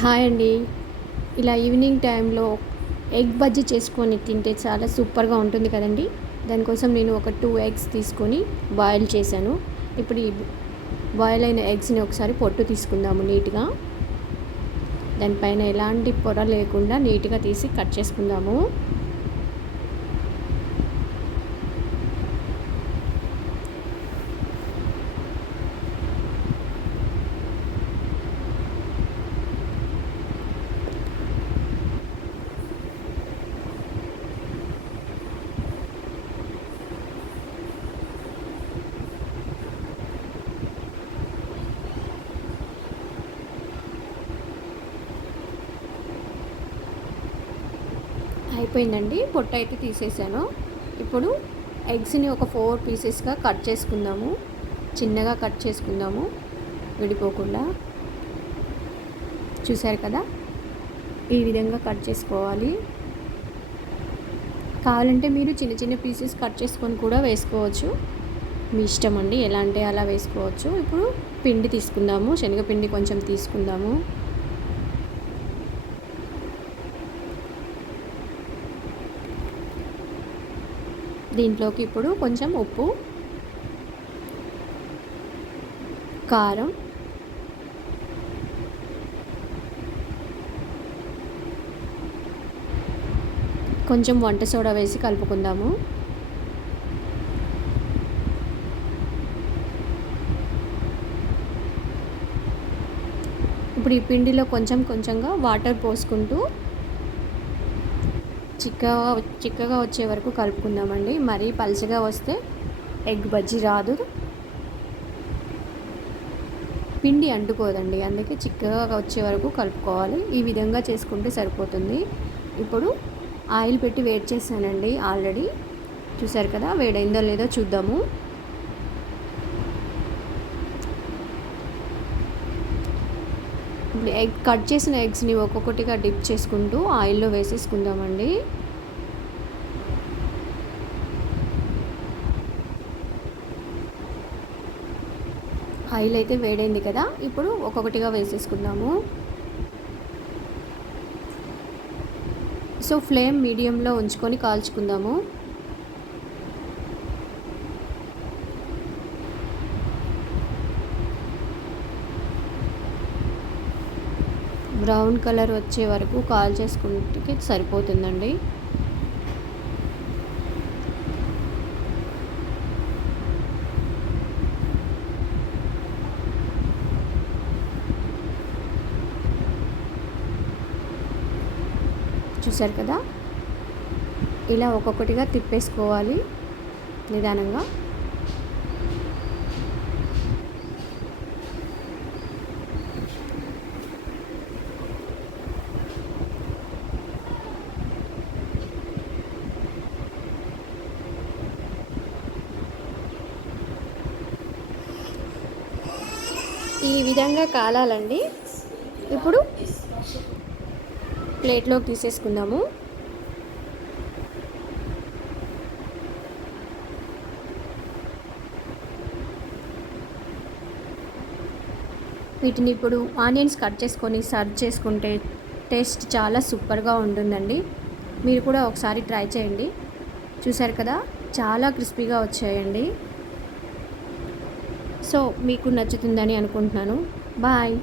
Hi అండి. ఇలా evening టైంలో ఎగ్ బజ్జీ చేసుకొని తింటే చాలా సూపర్గా ఉంటుంది కదండి. దానికోసం నేను ఒక 2 ఎగ్స్ తీసుకొని బాయిల్ చేశాను. ఇప్పుడు ఈ బాయిల్ అయిన ఎగ్స్ని ఒకసారి పొట్టు తీసుకుందాము నీట్గా. దానిపైన ఎలాంటి పొర లేకుండా నీట్గా తీసి కట్ చేసుకుందాము. అయిపోయిందండి, పొట్టు అయితే తీసేసాను. ఇప్పుడు ఎగ్స్ని ఒక 4 పీసెస్గా కట్ చేసుకుందాము. చిన్నగా కట్ చేసుకుందాము విడిపోకుండా. చూసారు కదా, ఈ విధంగా కట్ చేసుకోవాలి. కావాలంటే మీరు చిన్న చిన్న పీసెస్ కట్ చేసుకొని కూడా వేసుకోవచ్చు, మీ ఇష్టం అండి. ఎలా అంటే అలా వేసుకోవచ్చు. ఇప్పుడు పిండి తీసుకుందాము, శనగపిండి కొంచెం తీసుకుందాము. దీంట్లోకి ఇప్పుడు కొంచెం ఉప్పు, కారం, కొంచెం వంట సోడా వేసి కలుపుకుందాము. ఇప్పుడు ఈ పిండిలో కొంచెం కొంచెంగా వాటర్ పోసుకుంటూ చిక్కగా వచ్చే వరకు కలుపుకుందామండి. మరీ పలుచగా వస్తే ఎగ్ బజ్జీ రాదు, పిండి అంటుకోదండి. అందుకే చిక్కగా వచ్చే వరకు కలుపుకోవాలి. ఈ విధంగా చేసుకుంటే సరిపోతుంది. ఇప్పుడు ఆయిల్ పెట్టి వేడి చేశానండి ఆల్రెడీ. చూసారు కదా, వేడైందో లేదో చూద్దాము. ఇప్పుడు కట్ చేసిన ఎగ్స్ని ఒక్కొక్కటిగా డిప్ చేసుకుంటూ ఆయిల్లో వేసేసుకుందామండి. ఆయిల్ అయితే వేడైంది కదా, ఇప్పుడు ఒక్కొక్కటిగా వేసేసుకుందాము. సో ఫ్లేమ్ మీడియంలో ఉంచుకొని కాల్చుకుందాము. బ్రౌన్ కలర్ వచ్చే వరకు కాల్ చేసుకుంటే సరిపోతుందండి. చూసారు కదా, ఇలా ఒక్కొక్కటిగా తిప్పేసుకోవాలి నిదానంగా. ఈ విధంగా కాలాలండి. ఇప్పుడు ప్లేట్లోకి తీసేసుకుందాము. వీటిని ఇప్పుడు ఆనియన్స్ కట్ చేసుకొని సర్వ్ చేసుకుంటే టేస్ట్ చాలా సూపర్గా ఉంటుందండి. మీరు కూడా ఒకసారి ట్రై చేయండి. చూసారు కదా, చాలా క్రిస్పీగా వచ్చాయండి. సో మీకు నచ్చుతుందని అనుకుంటున్నాను. బాయ్.